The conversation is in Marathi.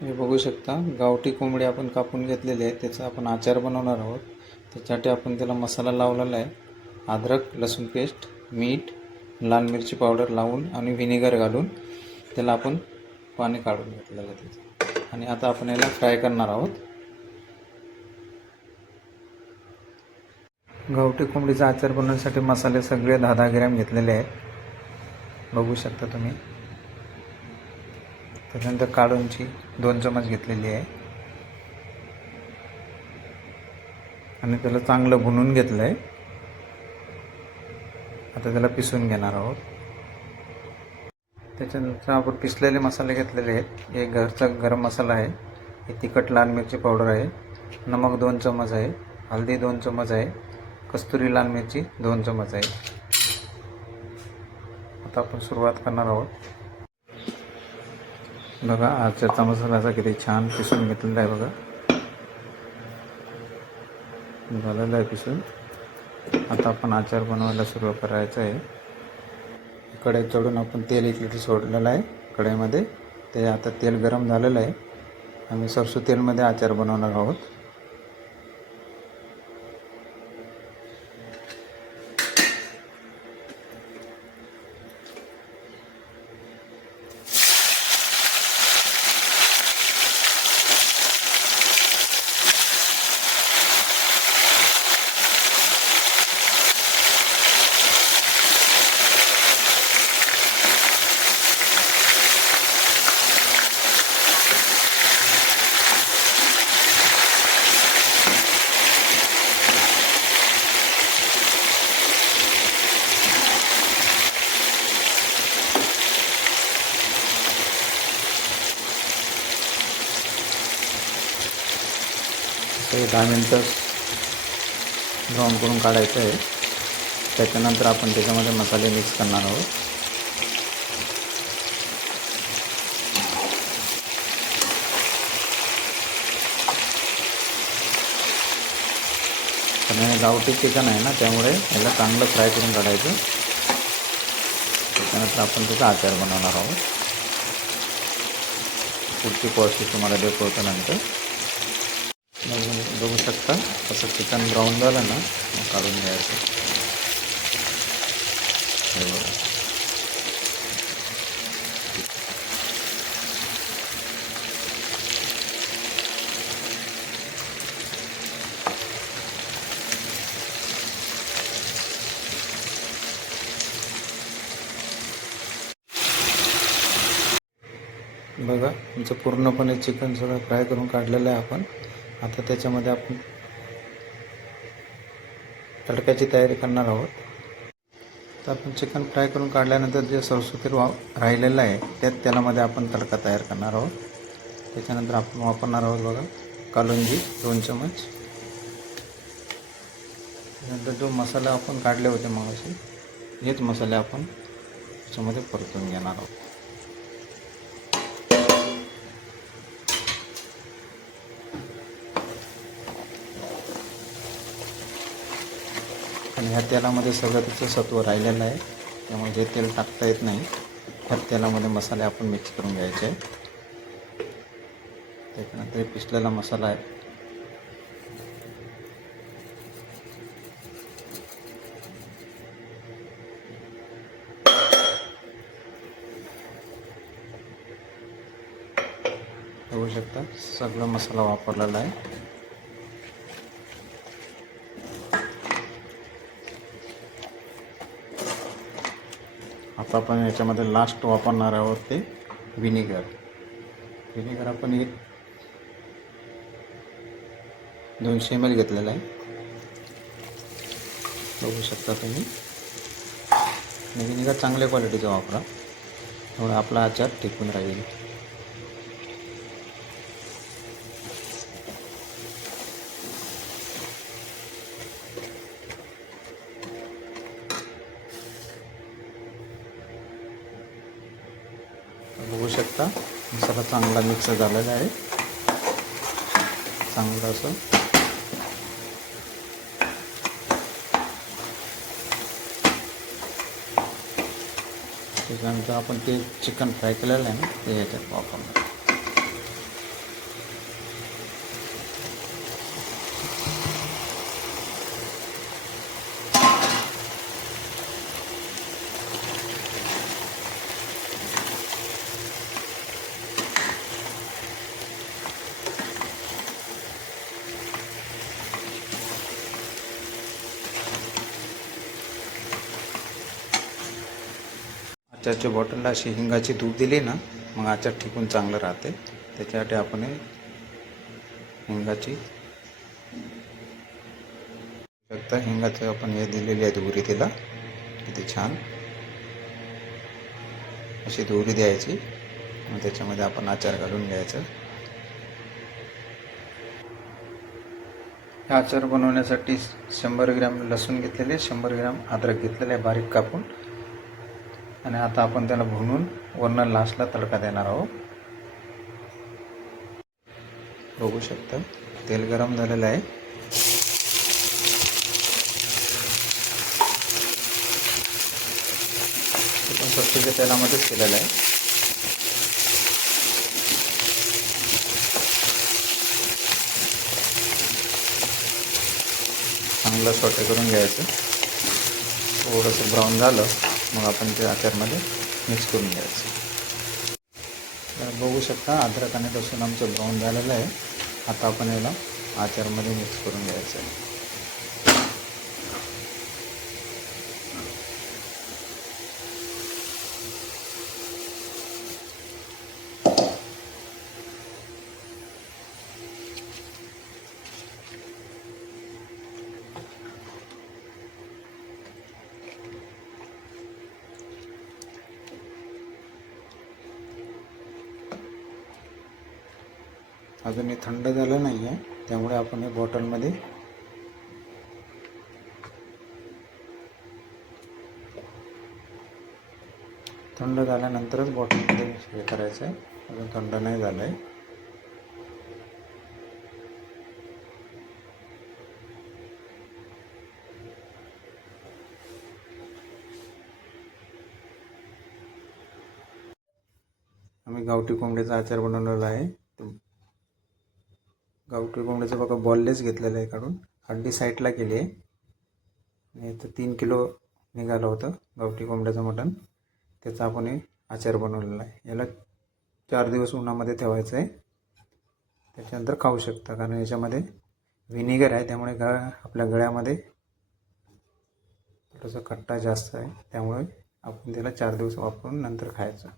हे बघू शकता, गावठी कोंबडी आपण कापून घेतलेली आहे. त्याचा आपण आचार बनवणार आहोत. त्याच्यासाठी आपण त्याला मसाला लावलेला आहे. अद्रक लसूण पेस्ट, मीठ, लाल मिरची पावडर लावून आणि व्हिनेगर घालून त्याला आपण पाणी काढून घेतलेलं आहे त्याचं. आणि आता आपण याला फ्राय करणार आहोत. गावठी कोंबडीचा आचार बनवण्यासाठी मसाले सगळे 10-10 ग्रॅम घेतलेले आहेत. बघू शकता तुम्ही. त्याच्यानंतर काढूनची 2 चमच घेतलेली आहे आणि त्याला चांगलं भुनून घेतलं आहे. आता त्याला पिसून घेणार आहोत. त्याच्यानंतर आपण पिसलेले मसाले घेतलेले आहेत. एक घरचा गरम मसाला आहे, हे तिखट लाल मिरची पावडर आहे, नमक 2 चमच आहे, हळदी 2 चमच आहे, कस्तुरी लाल मिरची 2 चमच आहे. आता आपण सुरुवात करणार आहोत. बघा, आचारचा मसाला असा किती छान पिसून घेतलेला आहे. बघा, झालेला आहे पिसून. आता आपण आचार बनवायला सुरुवात करायचं आहे. कढईत चढून आपण तेल 1 लिटर सोडलेलं आहे कढईमध्ये. ते आता तेल गरम झालेलं आहे. आम्ही सरसो तेलमध्ये आचार बनवणार आहोत. ते 10 मिनटं ब्राऊन करून काढायचं आहे. त्याच्यानंतर आपण त्याच्यामध्ये मसाले मिक्स करणार आहोत. पण हे गावठी चिकन आहे ना, त्यामुळे याला चांगलं फ्राय करून काढायचं. त्याच्यानंतर आपण त्याचा आचार बनवणार आहोत. पुढची प्रोसेस तुम्हाला दाखवतो नंतर. बघू शकता, असं चिकन ब्राऊन झालं ना, मग काढून घ्यायचं. हे बघा, बघा तुमचं पूर्णपणे चिकन सगळं फ्राय करून काढलेलं आहे आपण. आता त्याच्यामध्ये आपण तडक्याची तयारी करणार आहोत. तर आपण चिकन फ्राय करून काढल्यानंतर जे सरसो तेल राहिलेलं आहे, त्यात तेलामध्ये आपण तडका तयार करणार आहोत. त्याच्यानंतर आपण वापरणार आहोत बघा, कालुंजी 2 चमच. त्यानंतर जो मसाला आपण काढले होते मगाशी, हेच मसाले आपण त्याच्यामध्ये परतून घेणार आहोत. आणि ह्या तेलामध्ये सगळं त्याचं सत्व राहिलेलं आहे, त्यामुळे हे तेल टाकता येत नाही. ह्या तेलामध्ये मसाले आपण मिक्स करून घ्यायचे आहेत. त्याच्यानंतर पिसलेला मसाला आहे, बघू शकता सगळा मसाला वापरलेला आहे. आता आपण याच्यामध्ये लास्ट वापरणार आहोत ते व्हिनेगर. व्हिनेगर आपण 200 ml घेतलेला आहे. बघू शकता तुम्ही. आणि व्हिनेगर चांगल्या क्वालिटीचा वापरा, त्यामुळे आपला आचार टिकून राहील. बघू शकता मसाला चांगला मिक्स झालेला आहे. चांगलं असं त्याच्यानंतर आपण ते चिकन फ्राय केलेलं आहे ना, ते याच्यात वापरणार. आचारच्या बॉटलला अशी हिंगाची धूप दिली ना, मग आचार टिकून चांगलं राहते. त्याच्यासाठी आपण हिंगाची हिंगाचं आपण हे दिलेली आहे धुरी तिला. किती छान अशी धुरी द्यायची. मग त्याच्यामध्ये आपण आचार घालून घ्यायचं. हा आचार बनवण्यासाठी 100 ग्रॅम लसूण घेतलेले, 100 ग्रॅम अद्रक घेतलेले आहे बारीक कापून. आणि आता आपण त्याला भुनून वरून लास्टला तडका देणार आहोत. बघू शकता तेल गरम झालेलं आहे. पण स्वच्छ तेलामध्येच केलेलं आहे. चांगलं सोटे करून घ्यायचं. थोडंसं ब्राऊन झालं मग आपण ते आचारमध्ये मिक्स करून घ्यायचं. तर बघू शकता अद्रक आणि लसूण आमचं ब्राऊन झालेलं आहे. आता आपण याला आचारमध्ये मिक्स करून घ्यायचं आहे. अजून हे थंड झालं नाही आहे, त्यामुळे आपण हे बॉटलमध्ये थंड झाल्यानंतरच बॉटलमध्ये हे करायचं आहे. अजून थंड नाही झालं आहे. आम्ही गावठी कोंबड्याचा आचार बनवलेला आहे. गावठी कोंबड्याचं बघा बॉललेस घेतलेलं आहे काढून, हड्डी साईडला केली आहे. आणि इथं 3 किलो निघालं होतं गावठी कोंबड्याचं मटण. त्याचा आपण हे आचार बनवलेला आहे. याला 4 दिवस उन्हामध्ये ठेवायचं आहे. त्याच्यानंतर खाऊ शकता, कारण याच्यामध्ये व्हिनेगर आहे, त्यामुळे आपल्या गळ्यामध्ये थोडंसं खट्टा जास्त आहे. त्यामुळे आपण त्याला 4 दिवस वापरून नंतर खायचं.